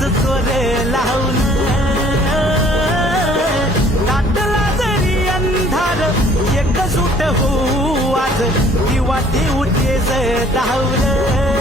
हाच चोर लावून दाटला जरी अंधार एकजूट होऊ आज दिवा ठेवू तेच धावलं